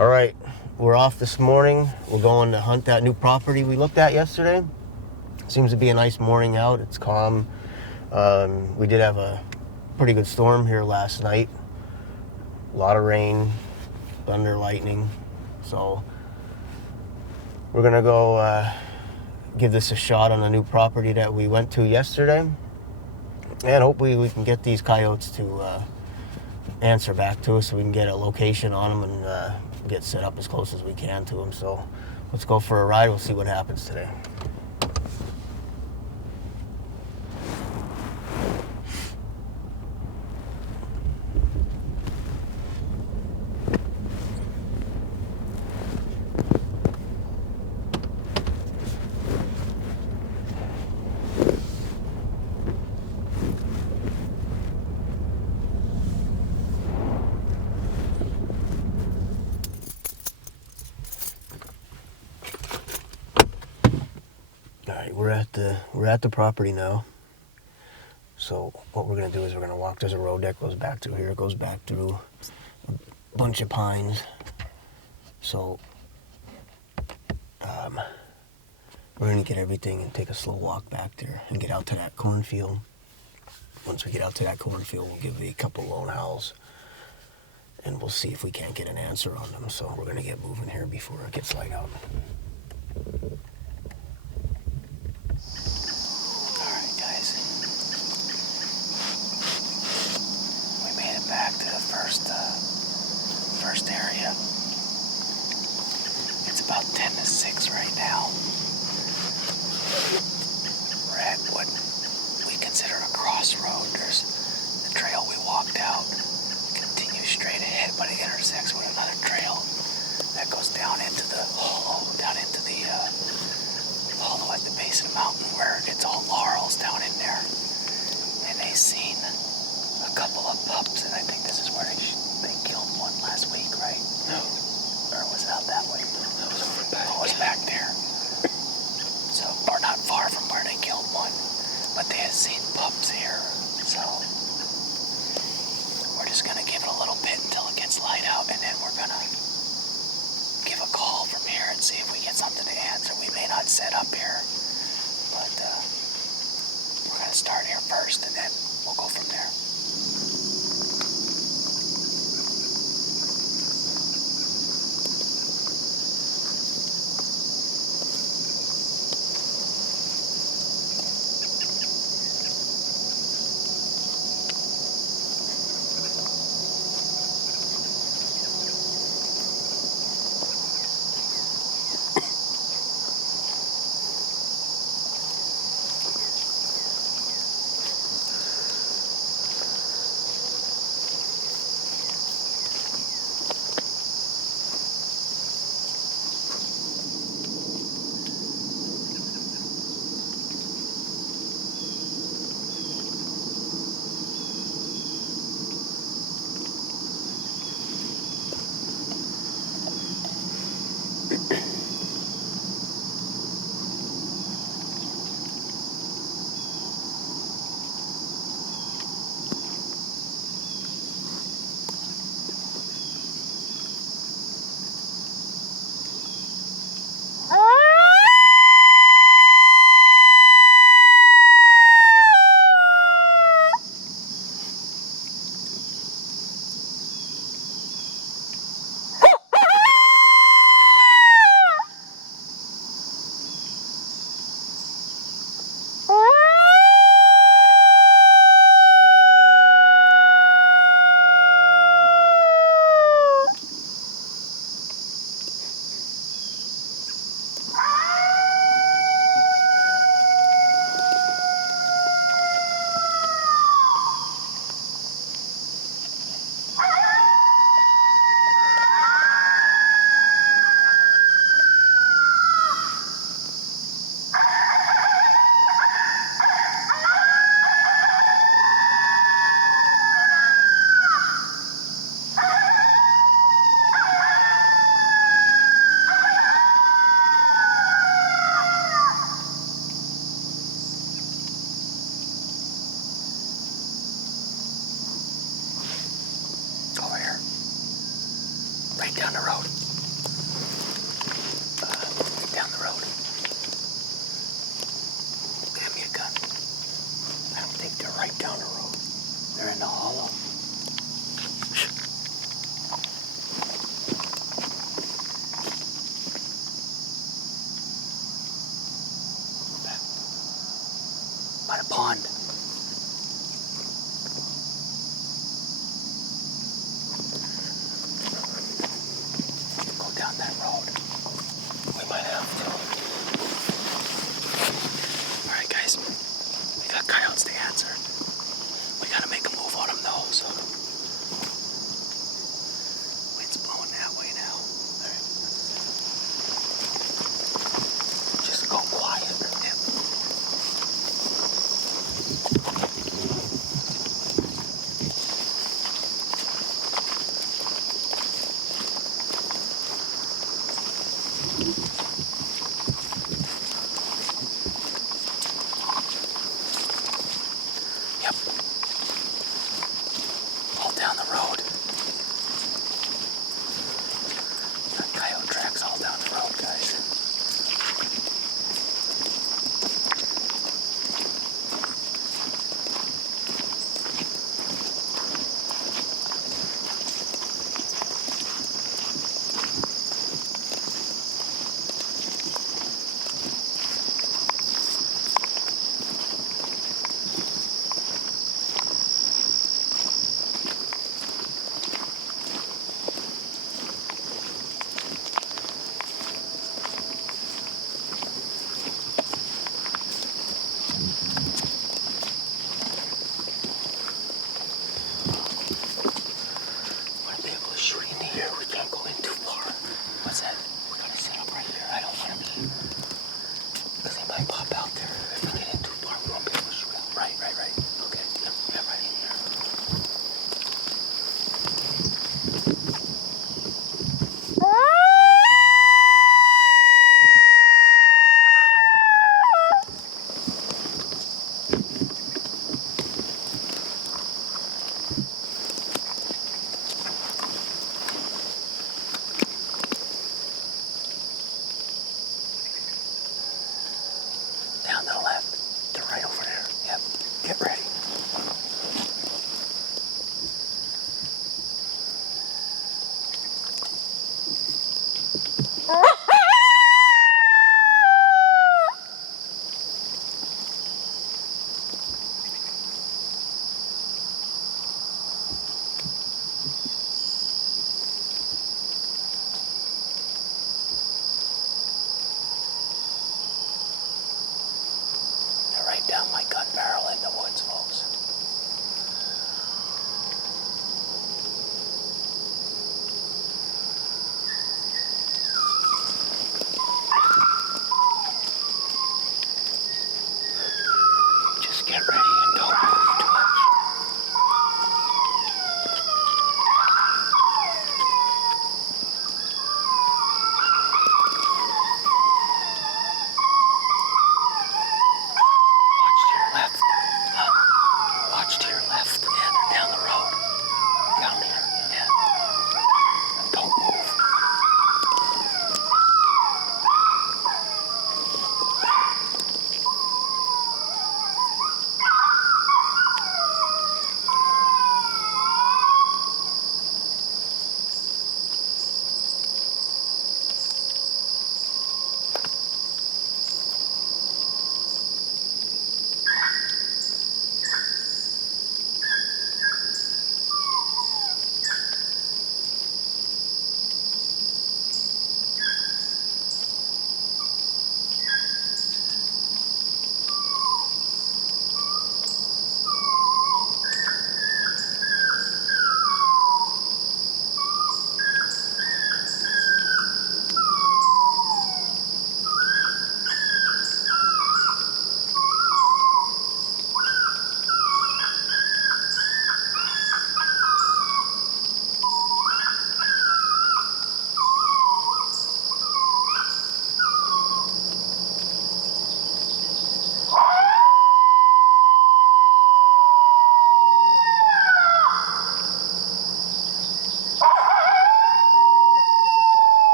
All right, we're off this morning. We're going to hunt that new property we looked at yesterday. Seems to be a nice morning out. It's calm. We did have a pretty good storm here last night. A lot of rain, thunder, lightning. So we're gonna go give this a shot on the new property that we went to yesterday. And hopefully we can get these coyotes to answer back to us so we can get a location on them and get set up as close as we can to them. So let's go for a ride. We'll see what happens today. All right, we're at the property now. So what we're gonna do is we're gonna walk. There's a road that goes back through here. It goes back through a bunch of pines. So we're gonna get everything and take a slow walk back there and get out to that cornfield. Once we get out to that cornfield, we'll give a couple lone howls and we'll see if we can't get an answer on them. So we're gonna get moving here before it gets light out. Back to the first area. It's about 10 to 6 right now. We're at what we consider a crossroad. There's the trail we walked out, continues straight ahead, but it intersects with another trail that goes down into the hollow, hollow at the base of the mountain where it's all laurels down in there. And they've seen a couple of pups, and I think this is where they killed one last week, right? No. Or was it out that way? That was over back. Oh, it was back there. So, or not far from where they killed one. But they had seen pups here. So, we're just going to give it a little bit until it gets light out, and then we're going to give a call from here and see if we get something to answer. We may not set up here, but we're going to start here first, and then we'll go from there. Right down the road. down the road. Hand me a gun. I don't think they're right down the road. They're in the hollow. By the pond. Go down that road. We might have to. Alright guys, we got coyotes to answer. We gotta make a move on them though, so. Wind's blowing that way now. Alright. Just go quiet. Yeah. Yep. All down the road. Got coyote tracks all down the road, guys. Want to be able to shoot in the air. We can't go in too far. What's that? We gotta set up right here. I don't want to be. Because they might pop out there. If we get in too far, we won't be able to shoot out. Right. Okay. Yeah, right in here.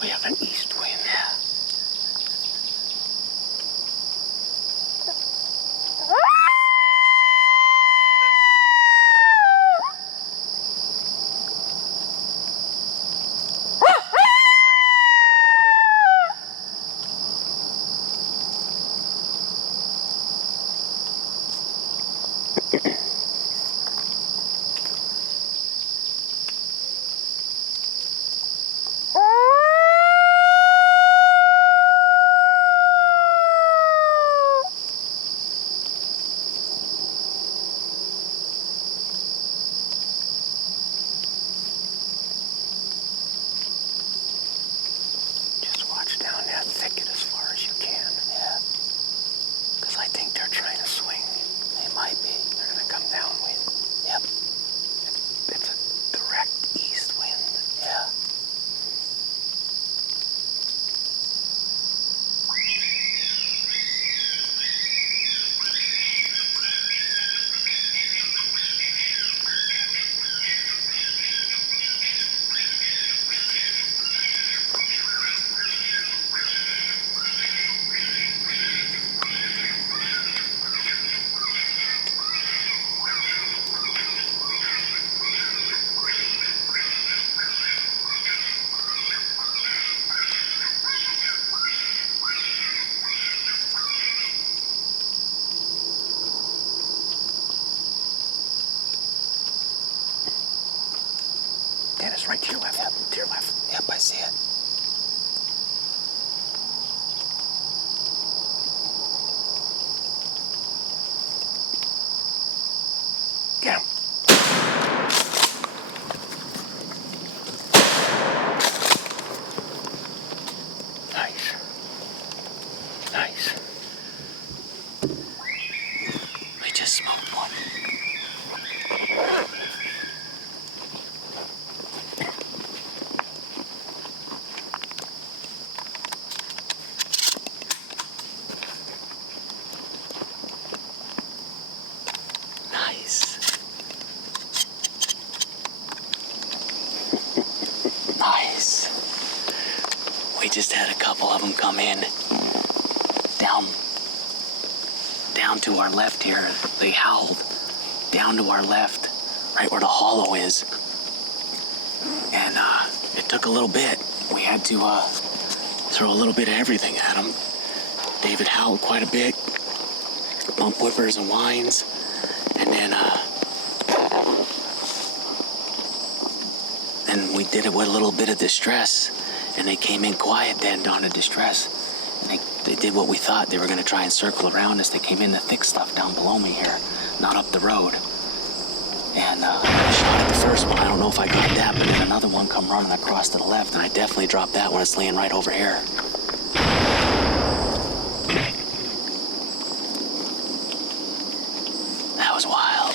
We have an east wind. Yeah. Just watch down that thicket as far as you can. Yeah. Because I think they're trying to swing. They might be. They're going to come downwind. Yep. It's a direct east wind. Yeah. Dennis, right to your left. Yep. To your left. Yep, I see it. Get him. Nice. Nice. We just smoked one. Nice. Nice. We just had a couple of them come in down to our left here. They howled down to our left, right where the hollow is. And it took a little bit. We had to throw a little bit of everything at them. David howled quite a bit, bump whippers and whines, and then we did it with a little bit of distress, and they came in quiet then on the distress. And they did what we thought. They were going to try and circle around us. They came in the thick stuff down below me here, not up the road. And I shot at the first one. I don't know if I got that, but then another one come running across to the left, and I definitely dropped that one. It's laying right over here. That was wild.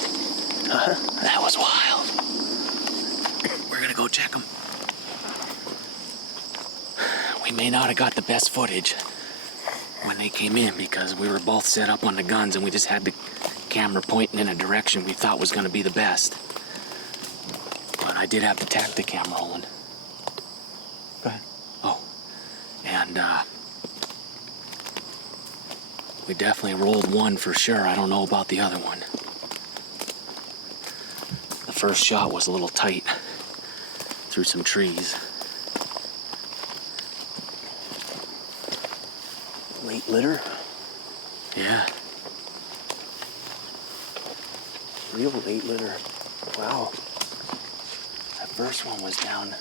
That was wild. We're gonna go check them. We may not have got the best footage when they came in because we were both set up on the guns and we just had the camera pointing in a direction we thought was gonna be the best. But I did have the Tacticam rolling. Go ahead. Oh, and we definitely rolled one for sure. I don't know about the other one. The first shot was a little tight through some trees. Late litter? Yeah. Real late litter. Wow. That first one was down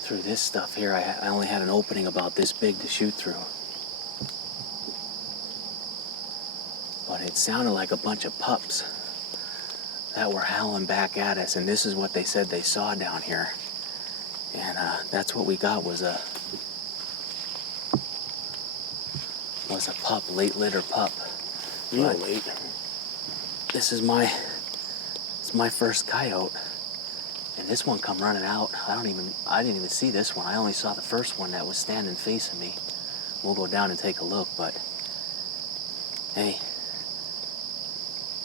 through this stuff here. I only had an opening about this big to shoot through. But it sounded like a bunch of pups that were howling back at us, and this is what they said they saw down here. And that's what we got was a pup, late litter pup. Real late. This is my first coyote, and this one come running out. I didn't even see this one. I only saw the first one that was standing facing me. We'll go down and take a look, but hey,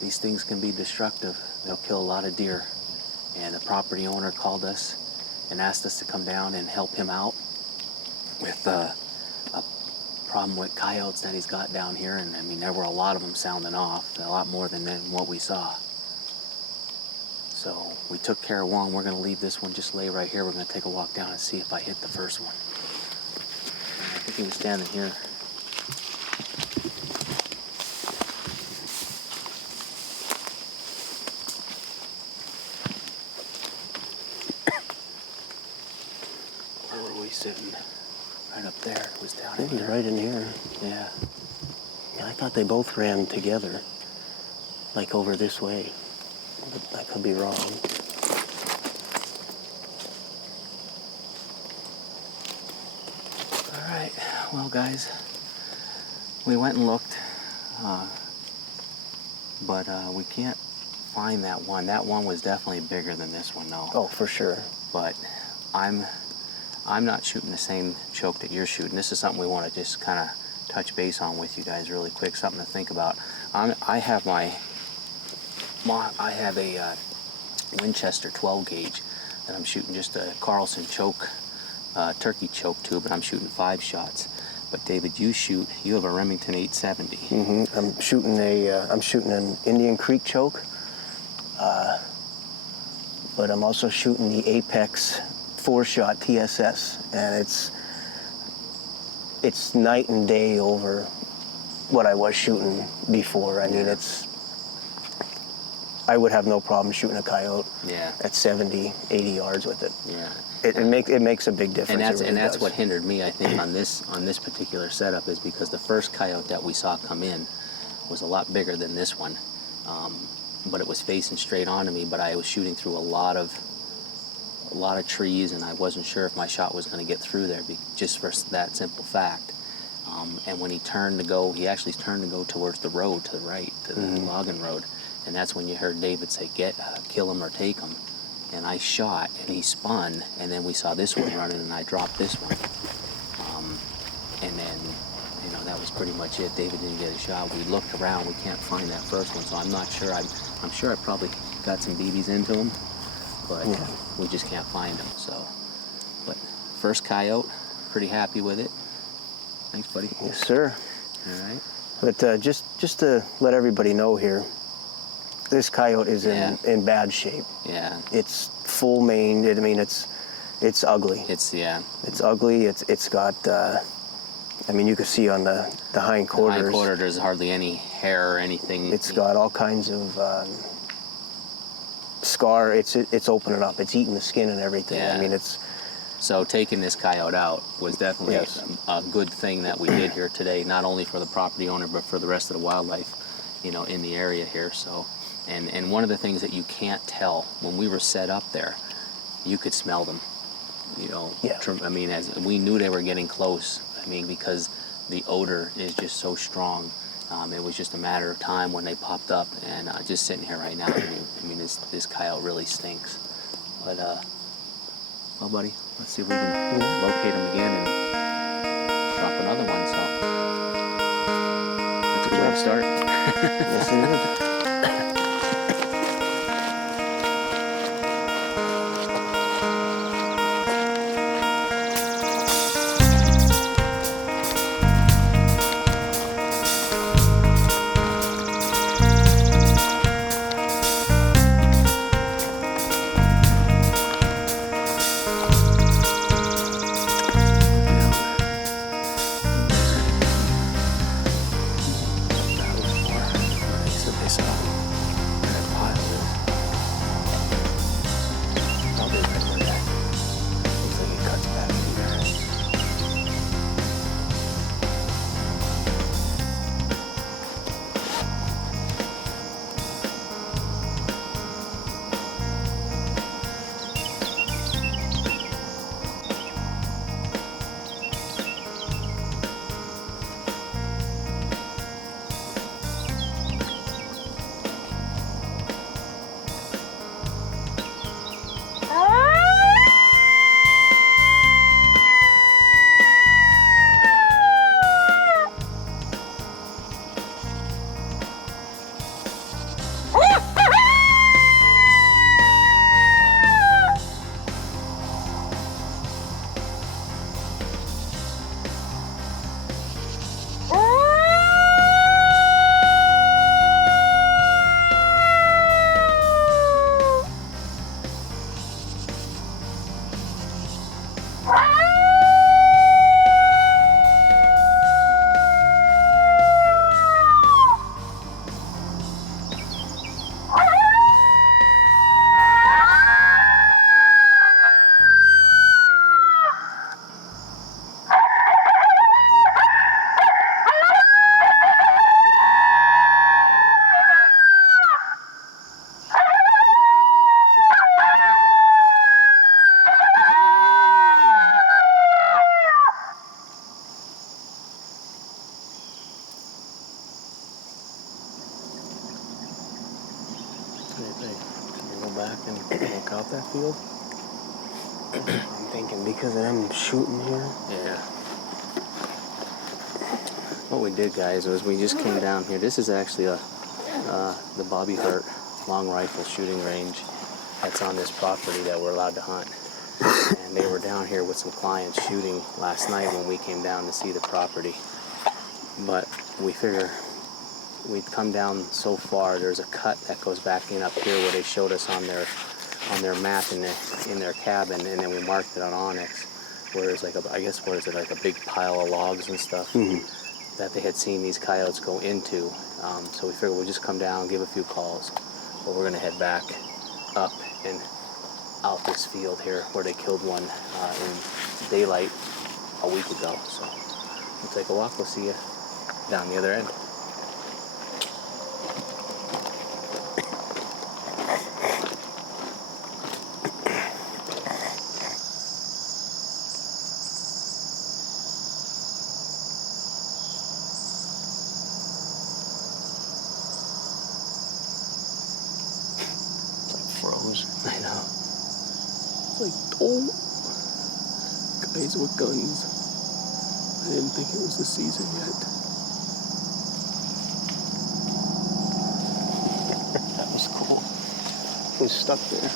these things can be destructive. They'll kill a lot of deer. And the property owner called us and asked us to come down and help him out. with a problem with coyotes that he's got down here, and I mean there were a lot of them sounding off, a lot more than what we saw. So we took care of one. We're going to leave this one just lay right here. We're going to take a walk down and see if I hit the first one. I think he was standing here. Where were we sitting? Right up there. It was down in here. Right in here. Yeah. Yeah, I thought they both ran together, like over this way. But I could be wrong. All right. Well, guys, we went and looked, but we can't find that one. That one was definitely bigger than this one, though. Oh, for sure. But I'm not shooting the same choke that you're shooting. This is something we want to just kind of touch base on with you guys really quick, something to think about. I have a Winchester 12 gauge that I'm shooting, just a Carlson choke, turkey choke tube, and I'm shooting 5 shots. But David, you have a Remington 870. Mm-hmm. I'm shooting an Indian Creek choke, but I'm also shooting the Apex 4-shot TSS, and it's night and day over what I was shooting before. I mean, I would have no problem shooting a coyote at 70, 80 yards with it. Yeah. It makes a big difference. And that's what hindered me, I think, on this particular setup, is because the first coyote that we saw come in was a lot bigger than this one, but it was facing straight onto me. But I was shooting through a lot of trees, and I wasn't sure if my shot was going to get through there, just for that simple fact. And when he actually turned to go towards the road to the right, to the logging road, and that's when you heard David say, kill him or take him. And I shot, and he spun, and then we saw this one running, and I dropped this one. And then, that was pretty much it. David didn't get a shot. We looked around. We can't find that first one, so I'm not sure. I'm sure I probably got some BBs into him, but we just can't find them. So, but first coyote, pretty happy with it. Thanks, buddy. Yes, sir. All right. But just to let everybody know here, this coyote is in bad shape. Yeah. It's full maned. I mean, it's ugly. It's ugly. It's got. I mean, you can see on the hind quarters. The hind quarter, there's hardly any hair or anything. It's got all kinds of scar. It's opening up. It's eating the skin and everything. Yeah. I mean, it's. So taking this coyote out was definitely a good thing that we did here today, not only for the property owner, but for the rest of the wildlife, in the area here. So. And one of the things that you can't tell, when we were set up there, you could smell them, I mean, as we knew they were getting close, because the odor is just so strong. It was just a matter of time when they popped up, and just sitting here right now, this coyote really stinks. But, well, buddy, let's see if we can locate him again and drop another one, so that's a great start. Yes, it is. So they saw out that field? I'm thinking because of them shooting here. Yeah. What we did, guys, was we just came down here. This is actually the Bobby Hurt long rifle shooting range that's on this property that we're allowed to hunt. And they were down here with some clients shooting last night when we came down to see the property. But we figure we'd come down so far. There's a cut that goes back in up here where they showed us on their map in their cabin, and then we marked it on Onyx, where there's like like a big pile of logs and stuff that they had seen these coyotes go into. So we figured we'll just come down, give a few calls, but we're gonna head back up and out this field here where they killed one in daylight a week ago. So we'll take a walk. We'll see you down the other end. I know. It's like, oh, guys with guns. I didn't think it was the season yet. That was cool. It was stuck there.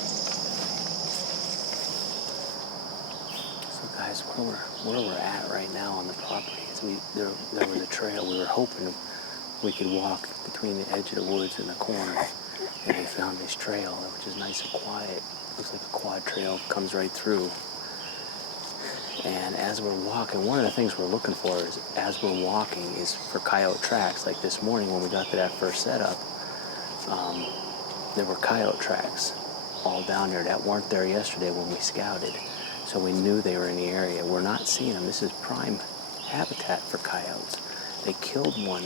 So guys, where we're at right now on the property is there was a trail. We were hoping we could walk between the edge of the woods and the corn, and we found this trail which is nice and quiet. Looks like a quad trail, comes right through. And as we're walking, one of the things we're looking for is, as we're walking, is for coyote tracks. Like this morning when we got to that first setup, there were coyote tracks all down there that weren't there yesterday when we scouted. So we knew they were in the area. We're not seeing them. This is prime habitat for coyotes. They killed one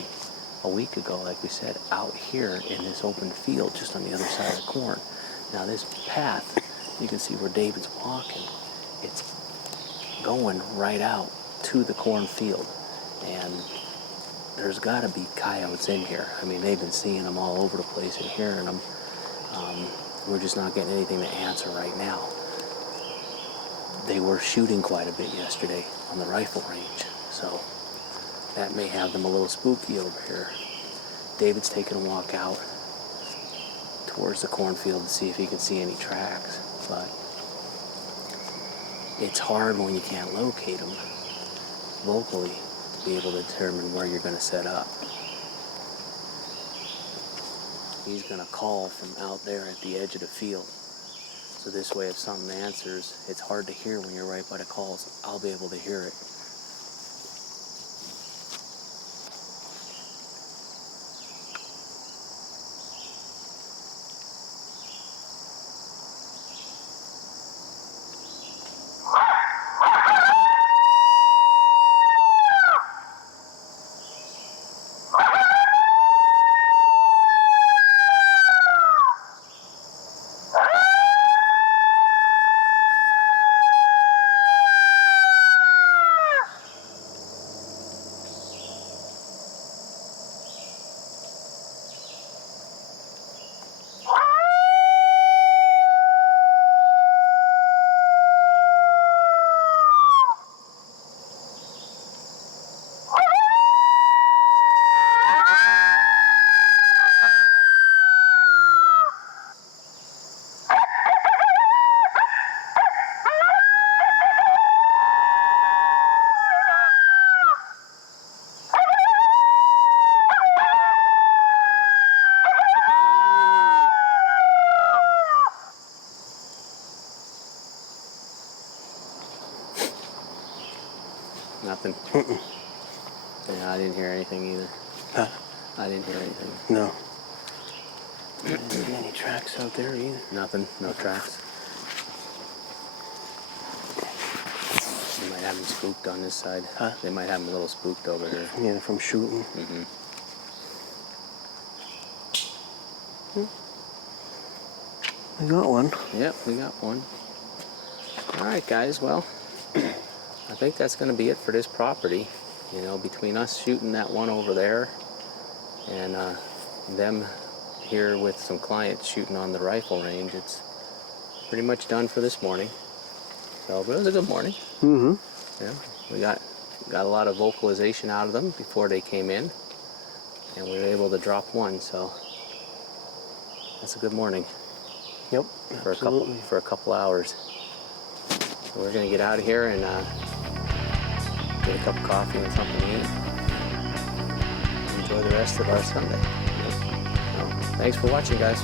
a week ago, like we said, out here in this open field just on the other side of the corn. Now this path, you can see where David's walking. It's going right out to the cornfield, and there's got to be coyotes in here. I mean, they've been seeing them all over the place and hearing them. We're just not getting anything to answer right now. They were shooting quite a bit yesterday on the rifle range, so that may have them a little spooky over here. David's taking a walk out towards the cornfield to see if he can see any tracks, but it's hard when you can't locate them locally to be able to determine where you're going to set up. He's going to call from out there at the edge of the field. So this way, if something answers, it's hard to hear when you're right by the calls. I'll be able to hear it. Nothing. Yeah, I didn't hear anything either. Huh? I didn't hear anything. No. I didn't see any tracks out there either. Nothing. No tracks. They might have them spooked on this side. Huh? They might have them a little spooked over here. Yeah, from shooting. Mm-hmm. We got one. Yep, we got one. All right, guys. Well, I think that's going to be it for this property. You know, between us shooting that one over there and them here with some clients shooting on the rifle range, pretty much done for this morning. So, but it was a good morning. Mm-hmm. Yeah, we got a lot of vocalization out of them before they came in, and we were able to drop one. So that's a good morning. Yep. For a couple hours. So we're gonna get out of here and get a cup of coffee and something to eat. Enjoy the rest of our Sunday. So, thanks for watching, guys.